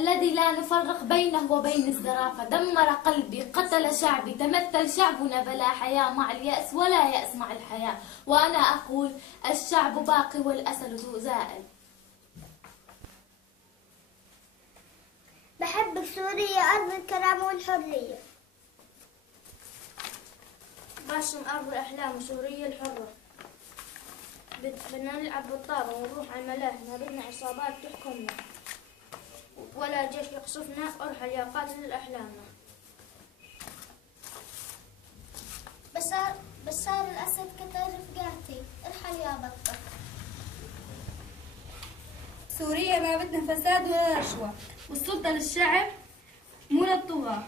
الذي لا نفرق بينه وبين الزرافة، دمر قلبي، قتل شعبي، تمثل شعبنا بلا حياة مع اليأس ولا يأس مع الحياة. وأنا أقول الشعب باقي والأسد زائل. بحبك سوريا أرض الكرامة والحرية. باسم أرض الأحلام سوريا الحرة. بدنا نلعب بالطابة ونروح على الملاهي، ما بدنا عصابات تحكمنا ولا جيش يقصفنا، ارحل يا قاتل الأحلام. بشار الأسد قتل رفقاتي، ارحل يا بطة. سوريا ما بدنا فساد ولا رشوة، والسلطة للشعب مو للطغاة.